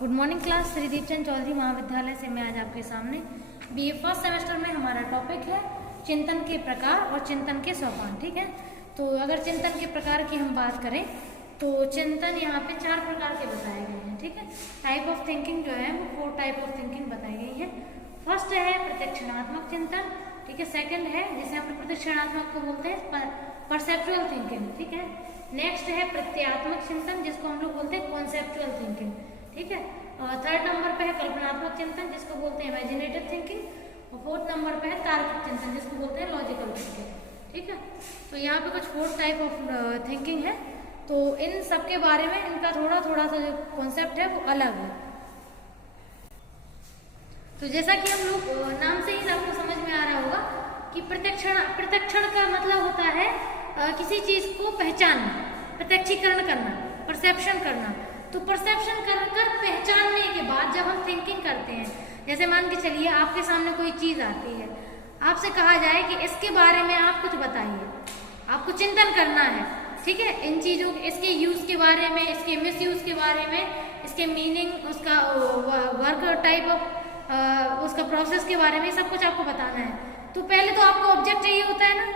Good morning class. Shri Deepchand Chaudhary Mahavidyalaya से मैं आज आपके सामने बीए फर्स्ट सेमेस्टर में हमारा टॉपिक है चिंतन के प्रकार और चिंतन के सोपान। ठीक है, तो अगर चिंतन के प्रकार की हम बात करें तो चिंतन यहाँ पे 4 प्रकार के बताए गए हैं। ठीक है, टाइप ऑफ थिंकिंग जो है वो 4 टाइप ऑफ थिंकिंग बताई गई है। फर्स्ट है प्रत्यक्षणात्मक चिंतन। ठीक है, सेकंड है जिसे हम प्रत्यक्षणात्मक को बोलते हैं परसेप्चुअल थिंकिंग। ठीक है, नेक्स्ट है प्रत्ययात्मक चिंतन जिसको हम लोग बोलते हैं कॉन्सेप्चुअल थिंकिंग। ठीक है, और थर्ड नंबर पे है कल्पनात्मक चिंतन जिसको बोलते हैं इमेजिनेटिव थिंकिंग, और फोर्थ नंबर पे है तार्किक चिंतन जिसको बोलते हैं लॉजिकल थिंकिंग। ठीक है, तो यहाँ पे कुछ 4 टाइप ऑफ थिंकिंग है, तो इन सब के बारे में इनका थोड़ा सा जो कॉन्सेप्ट है वो अलग है। तो जैसा कि हम लोग नाम से ही आपको समझ में आ रहा होगा कि प्रत्यक्षण का मतलब होता है किसी चीज को पहचानना, प्रत्यक्षीकरण करना, परसेप्शन करना। तो परसेप्शन कर पहचानने के बाद जब हम थिंकिंग करते हैं, जैसे मान के चलिए आपके सामने कोई चीज आती है, आपसे कहा जाए कि इसके बारे में आप कुछ बताइए, आपको चिंतन करना है। ठीक है, इन चीजों इसके यूज के बारे में, इसके मिस यूज के बारे में, इसके मीनिंग, उसका वर्क टाइप ऑफ उसका प्रोसेस के बारे में सब कुछ आपको बताना है। तो पहले तो आपको ऑब्जेक्ट चाहिए होता है ना,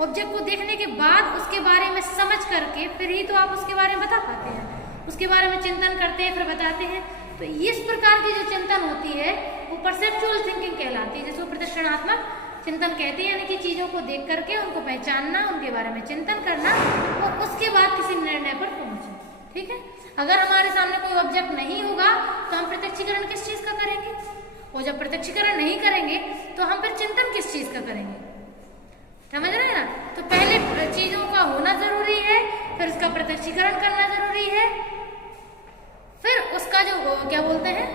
ऑब्जेक्ट को देखने के बाद उसके बारे में समझ करके फिर ही तो आप उसके बारे में बता पाते हैं, उसके बारे में चिंतन करते हैं फिर बताते हैं। तो इस प्रकार की जो चिंतन होती है वो परसेप्चुअल थिंकिंग कहलाती है, जिसको प्रत्यक्षणात्मक चिंतन कहते हैं। यानी कि चीजों को देख करके उनको पहचानना, उनके बारे में चिंतन करना और उसके बाद किसी निर्णय पर पहुंचना। ठीक है, अगर हमारे सामने कोई ऑब्जेक्ट नहीं होगा तो हम प्रत्यक्षीकरण किस चीज का करेंगे, और जब प्रत्यक्षीकरण नहीं करेंगे तो हम फिर चिंतन किस चीज का करेंगे। समझ रहे हैं ना? तो पहले चीजों का होना जरूरी है, फिर उसका प्रत्यक्षीकरण करना जरूरी है, फिर उसका जो क्या बोलते हैं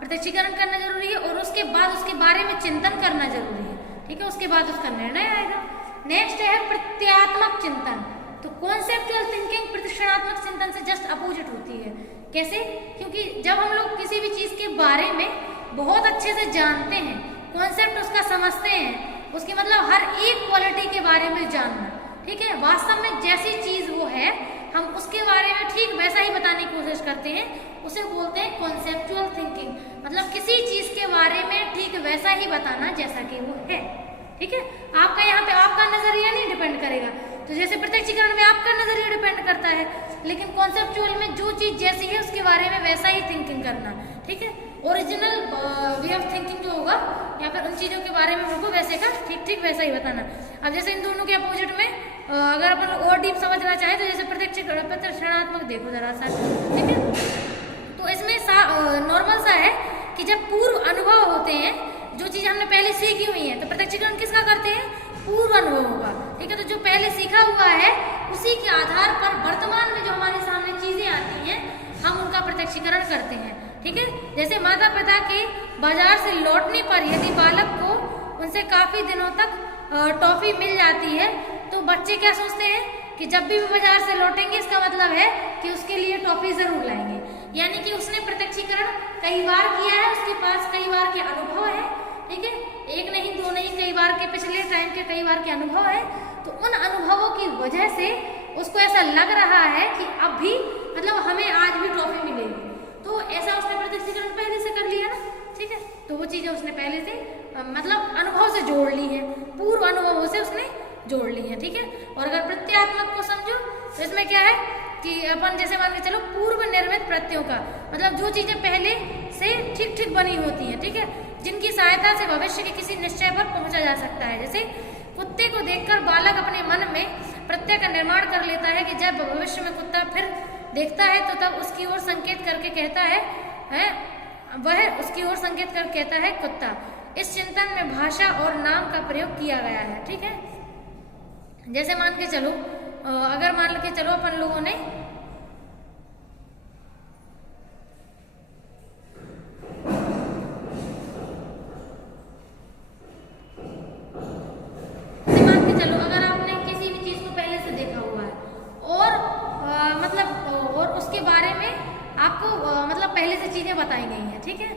प्रत्यक्षीकरण करना जरूरी है, और उसके बाद उसके बारे में चिंतन करना जरूरी है। ठीक है, उसके बाद उसका निर्णय आएगा। नेक्स्ट है प्रत्ययात्मक चिंतन। तो कॉन्सेप्चुअल थिंकिंग प्रत्यक्षणात्मक चिंतन से जस्ट अपोजिट होती है। कैसे? क्योंकि जब हम लोग किसी भी चीज के बारे में बहुत अच्छे से जानते हैं, कॉन्सेप्ट उसका समझते हैं, उसकी मतलब हर एक क्वालिटी के बारे में जानना। ठीक है, वास्तव में जैसी चीज वो है हम उसके बारे में ठीक वैसा ही बताने की कोशिश करते हैं, उसे बोलते हैं कॉन्सेप्चुअल थिंकिंग। मतलब किसी चीज के बारे में ठीक वैसा ही बताना जैसा कि वो है। ठीक है, आपका यहाँ पे आपका नजरिया नहीं डिपेंड करेगा। तो जैसे प्रत्यक्षीकरण में आपका नजरिया डिपेंड करता है, लेकिन कॉन्सेप्चुअल में जो चीज जैसी है उसके बारे में वैसा ही थिंकिंग करना। ठीक है, ओरिजिनल वे ऑफ थिंकिंग जो होगा या फिर उन चीजों के बारे में उनको वैसे का ठीक वैसा ही बताना। अब जैसे इन दोनों के अपोजिट में अगर अपन लोग और डीप समझना चाहे तो जैसे प्रत्यक्षणात्मक देखो जरा सा। ठीक है, तो इसमें नॉर्मल सा है कि जब पूर्व अनुभव होते हैं, जो चीज हमने पहले सीखी हुई है, तो प्रत्यक्षीकरण किसका करते हैं? पूर्व अनुभव होगा। ठीक है, तो जो पहले सीखा हुआ है उसी के आधार पर वर्तमान में जो हमारे सामने चीजें आती हैं हम उनका प्रत्यक्षीकरण करते हैं। ठीक है, जैसे माता पिता के बाजार से लौटने पर यदि बालक को उनसे काफी दिनों तक टॉफी मिल जाती है तो बच्चे क्या सोचते हैं कि जब भी वो बाजार से लौटेंगे इसका मतलब है कि उसके लिए टॉफी जरूर लाएंगे। यानी कि उसने प्रत्यक्षीकरण कई बार किया है, उसके पास कई बार के अनुभव है। ठीक है, एक नहीं दो नहीं, कई बार के पिछले टाइम के कई बार के अनुभव है। तो उन अनुभवों की वजह से उसको ऐसा लग रहा है कि अब भी मतलब हमें आज भी ट्रॉफी मिलेगी, तो ऐसा उसने प्रत्यक्षीकरण पहले से कर लिया ना। ठीक है, तो वो चीजें उसने पहले से मतलब अनुभव से जोड़ ली है, पूर्व अनुभवों से उसने जोड़ ली है। ठीक है, और अगर प्रत्ययात्मक को समझो तो इसमें क्या है कि अपन जैसे मान के चलो पूर्व निर्मित प्रत्ययों का मतलब जो चीजें पहले से ठीक बनी होती हैं। ठीक है, जिनकी सहायता से भविष्य के किसी निश्चय पर पहुंचा जा सकता है। जैसे कुत्ते को देखकर बालक अपने मन में प्रत्यय का निर्माण कर लेता है कि जब भविष्य में कुत्ता फिर देखता है तो तब उसकी ओर संकेत करके कहता है वह उसकी ओर संकेत कर कहता है कुत्ता। इस चिंतन में भाषा और नाम का प्रयोग किया गया है। ठीक है, जैसे मान के चलो अगर मान के चलो अपन लोगों ने अगर आपने किसी भी चीज को पहले से देखा हुआ है और और उसके बारे में आपको मतलब पहले से चीजें बताई गई हैं। ठीक है,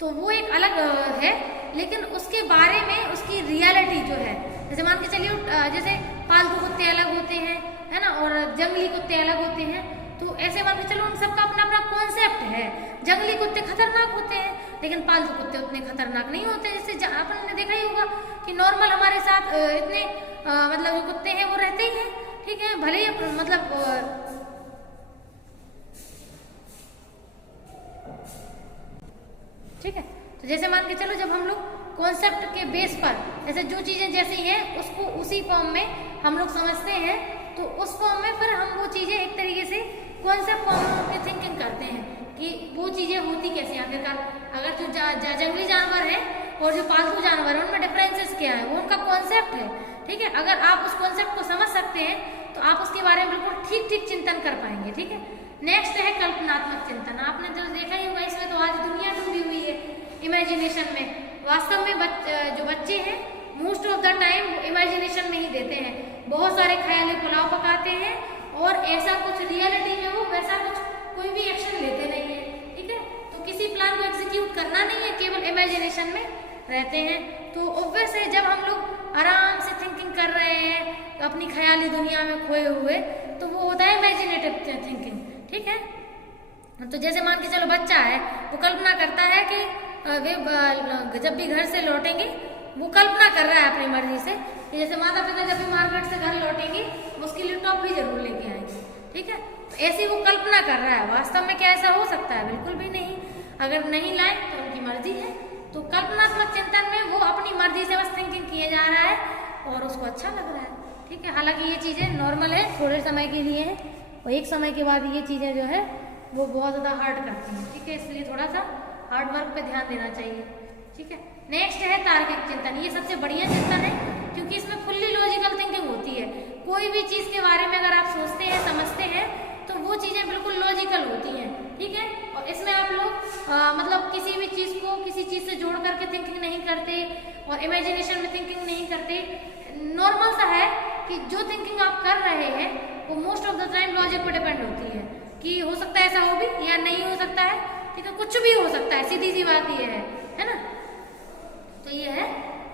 तो वो एक अलग है, लेकिन उसके बारे में उसकी रियलिटी जो है, जैसे मान के चलिए जैसे पालतू कुत्ते अलग होते हैं, है ना, और जंगली कुत्ते अलग होते हैं। तो ऐसे मान के चलो उन सबका अपना अपना कॉन्सेप्ट है। जंगली कुत्ते खतरनाक होते हैं, लेकिन पालतू कुत्ते उतने खतरनाक नहीं होते। जैसे अपन ने देखा ही होगा कि नॉर्मल हमारे साथ इतने मतलब जो कुत्ते हैं वो रहते ही हैं, ठीक है, भले ही मतलब ठीक है। तो जैसे मान के चलो जब हम लोग कॉन्सेप्ट के बेस पर जैसे जो चीजें जैसी हैं उसको उसी फॉर्म में हम लोग समझते हैं, तो उस फॉर्म में फिर हम वो चीजें एक तरीके से कॉन्सेप्ट फॉर्म में थिंकिंग करते हैं कि वो चीजें होती कैसे आखिरकार। अगर जो जंगली जानवर है और जो पालतू जानवर है उनमें डिफरेंसेस क्या है, वो उनका कॉन्सेप्ट है, ठीक है। अगर आप उस कॉन्सेप्ट को समझ सकते हैं तो आप उसके बारे में बिल्कुल ठीक ठीक चिंतन कर पाएंगे, ठीक है। नेक्स्ट है कल्पनात्मक चिंतन। आपने जो देखा ही होगा, इसमें तो आज दुनिया डूबी हुई है इमेजिनेशन में। वास्तव में जो बच्चे हैं most of the time imagination में ही देते हैं, बहुत सारे ख्याली पुलाव पकाते हैं और ऐसा कुछ रियलिटी में वो वैसा कुछ कोई भी एक्शन लेते नहीं है, ठीक है। तो किसी प्लान को एग्जीक्यूट करना नहीं है, केवल इमेजिनेशन में रहते हैं। तो ऑब्वियस है जब हम लोग आराम से थिंकिंग कर रहे हैं अपनी ख्याली दुनिया में खोए हुए, तो वो होता है इमेजिनेटिव थिंकिंग, ठीक है। तो जैसे मान के चलो बच्चा है, वो कल्पना करता है कि वे जब भी घर से लौटेंगे, वो कल्पना कर रहा है अपनी मर्जी से कि जैसे माता पिता जब भी मार्केट से घर लौटेंगे उसके लिए टॉफी जरूर लेके आएंगे, ठीक है। तो ऐसी वो कल्पना कर रहा है, वास्तव में क्या ऐसा हो सकता है? बिल्कुल भी नहीं। अगर नहीं लाए तो उनकी मर्जी है। तो कल्पनात्मक चिंतन में वो अपनी मर्जी से बस थिंकिंग किए जा रहा है और उसको अच्छा लग रहा है, ठीक है। हालांकि ये चीजें नॉर्मल है, थोड़े समय के लिए है और एक समय के बाद ये चीजें जो है वो बहुत ज्यादा हार्ड करती हैं, ठीक है। इसलिए थोड़ा सा हार्ड वर्क पे ध्यान देना चाहिए, ठीक है। नेक्स्ट है तार्किक चिंतन। ये सबसे बढ़िया चिंतन है क्योंकि इसमें फुल्ली लॉजिकल थिंकिंग होती है। कोई भी चीज के बारे में अगर आप सोचते हैं, समझते हैं, तो वो चीजें बिल्कुल लॉजिकल होती हैं, ठीक है। और इसमें आप लोग मतलब किसी भी चीज को किसी चीज से जोड़ करके थिंकिंग नहीं करते और इमेजिनेशन में थिंकिंग नहीं करते। नॉर्मल सा है कि जो थिंकिंग आप कर रहे हैं वो most of the time logic पर डिपेंड होती है कि हो सकता है ऐसा हो भी या नहीं हो सकता है, ठीक है। कुछ भी हो सकता है, सीधी सी बात ये है ना। तो ये है,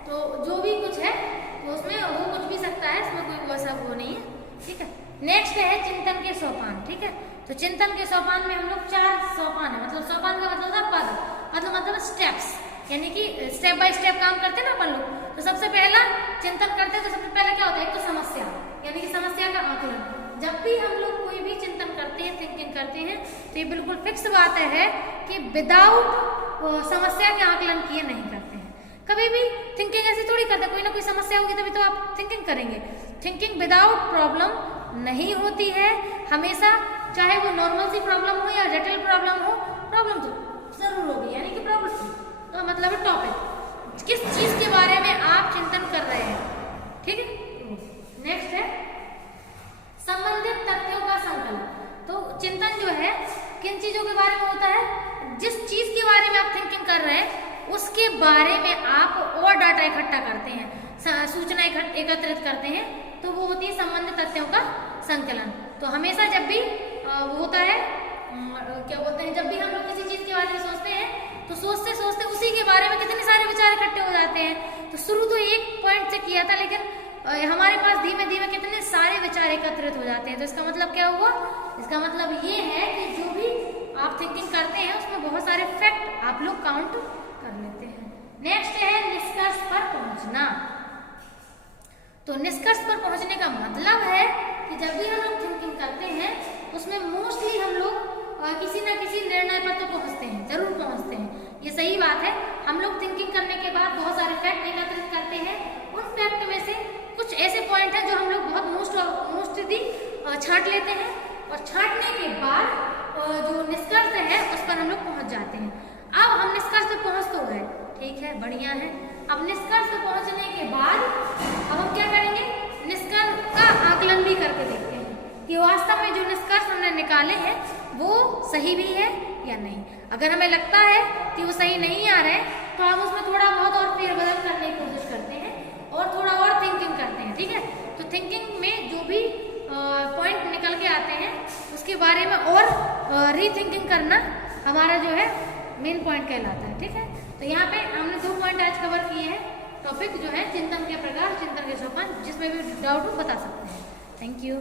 तो जो भी कुछ है तो उसमें हो कुछ भी सकता है, इसमें कोई वैसा वो नहीं है, ठीक है। नेक्स्ट है चिंतन के सोपान, ठीक है। तो चिंतन के सोपान में हम लोग 4 सोपान है, मतलब सोपान का मतलब था पद, मतलब स्टेप्स, यानी कि स्टेप बाय स्टेप काम करते हैं ना अपन लोग। तो सबसे पहला चिंतन करते हैं तो सबसे पहले क्या होता है, एक तो समस्या, यानी कि समस्या का आकलन। जब भी हम लोग कोई भी चिंतन करते हैं, थिंकिंग करते हैं, तो ये बिल्कुल फिक्स बात है कि विदाउट समस्या के आकलन किए नहीं करते हैं। कभी भी थिंकिंग ऐसी थोड़ी करते, कोई ना कोई समस्या होगी तभी तो आप थिंकिंग करेंगे। थिंकिंग विदाउट प्रॉब्लम नहीं होती है हमेशा, चाहे वो नॉर्मल सी प्रॉब्लम हो या जटिल प्रॉब्लम हो, प्रॉब्लम तो जरूर होगी, यानी कि प्रॉब्लम तो मतलब है टॉपिक, किस चीज के बारे में आप चिंतन कर रहे हैं, ठीक है। नेक्स्ट है संबंधित तथ्यों का संकलन। तो चिंतन जो है किन चीजों के बारे में होता है, जिस चीज के बारे में आप थिंकिंग कर रहे हैं उसके बारे में आप और डाटा इकट्ठा करते हैं, सूचना एकत्रित करते हैं, तो वो होती है संबंधित तथ्यों का संकलन। तो हमेशा जब भी वो होता है क्या बोलते हैं, जब भी हम लोग किसी चीज के बारे में सोचते हैं तो सोचते सोचते उसी के बारे में कितने सारे विचार इकट्ठे हो जाते हैं। तो शुरू तो एक पॉइंट से किया था, लेकिन हमारे पास धीमे धीमे कितने सारे विचार एकत्रित हो जाते हैं। तो इसका मतलब क्या हुआ, इसका मतलब ये है कि जो भी आप थिंकिंग करते हैं उसमें बहुत सारे फैक्ट आप लोग काउंट कर लेते हैं। नेक्स्ट है निष्कर्ष पर पहुंचना। तो निष्कर्ष पर पहुंचने का मतलब है कि जब भी हम लोग थिंकिंग करते हैं उसमें मोस्टली हम लोग किसी ना किसी निर्णय पर तो पहुंचते हैं, जरूर पहुंचते हैं, ये सही बात है। हम लोग थिंकिंग करने के बाद बहुत सारे फैक्ट एकत्रित करते हैं, उन फैक्ट में से कुछ ऐसे पॉइंट हैं जो हम लोग बहुत मोस्टली छांट लेते हैं और छांटने के बाद जो निष्कर्ष है उस पर हम लोग पहुंच जाते हैं। अब हम निष्कर्ष पे पहुंच तो गए, ठीक है, बढ़िया है। अब निष्कर्ष पे पहुंचने के बाद अब हम क्या करेंगे, निष्कर्ष का आकलन भी करके देखते हैं कि वास्तव में जो निष्कर्ष हमने निकाले हैं वो सही भी है या नहीं। अगर हमें लगता है कि वो सही नहीं आ रहे हैं तो हम उसमें थोड़ा बहुत और फेरबदल करने की कोशिश करते हैं और थोड़ा और थिंकिंग करते हैं, ठीक है। तो थिंकिंग में जो भी पॉइंट निकल के आते हैं उसके बारे में और रीथिंकिंग करना हमारा जो है मेन पॉइंट कहलाता है, ठीक है। तो यहाँ पे हमने 2 पॉइंट आज कवर किए हैं। टॉपिक जो है चिंतन के प्रकार, चिंतन के सोपान, जिसमें भी डाउट हो बता सकते हैं। Thank you.